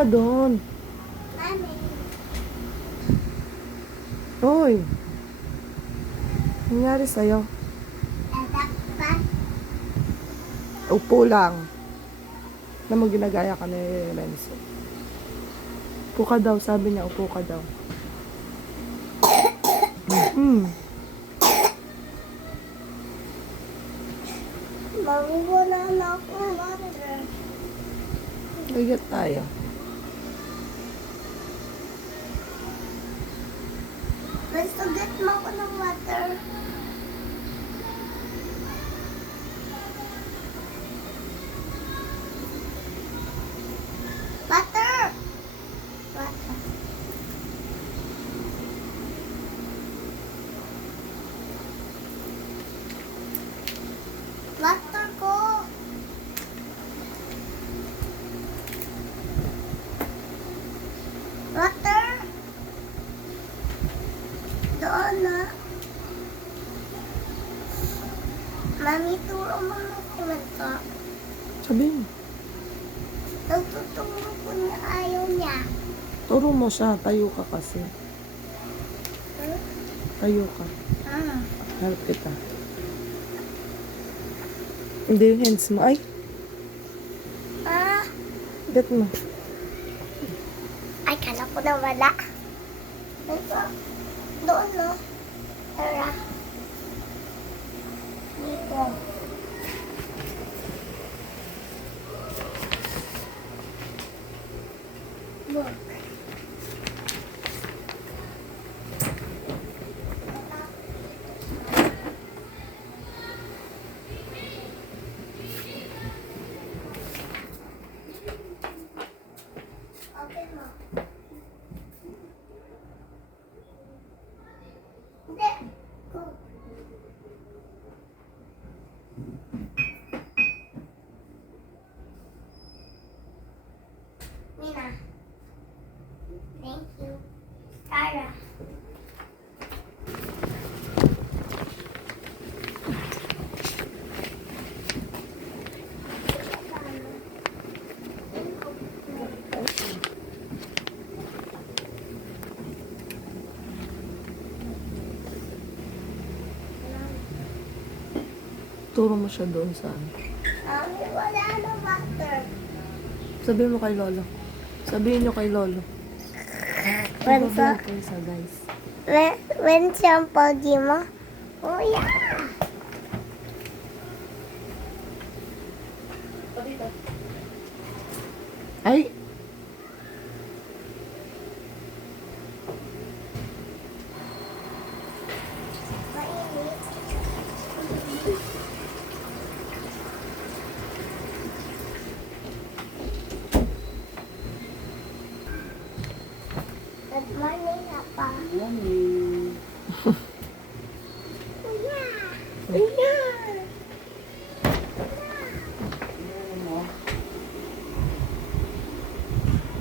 ka doon. Mami. Hoy. Nangyari sa'yo? Nadakpan. Upo lang. Na mo ginagaya ka ni Renzo. Upo ka daw, sabi niya, upo ka daw. Mami, wala na akong water. Ligat tayo. Basta get mo ako ng water. Water! Water. Water ko. Water. Doon na. Mami, turo mo na si Mata. Sabihin. Nagtuturo ko na ayaw niya. Turo mo siya. Tayo ka kasi. Hmm? Tayo ka. Ah. Help kita. Hindi yung hands mo. Ay, Ah. get mo. Ay, kala ko na wala. Ito. Doon, no? Tara. Dito. Look. Open mo. Hindi. Go. Mina. Thank you. Tara. Turo mo siya doon sa ano. Mami, wala na water. Sabihin mo kay Lolo. Sabihin nyo kay Lolo. When Sabihin kayo sa guys. when siyang pogi mo? Oh, yeah. Ay! Mainit. Good morning, Papa. Yummy. Oh, yeah. Oh, yeah.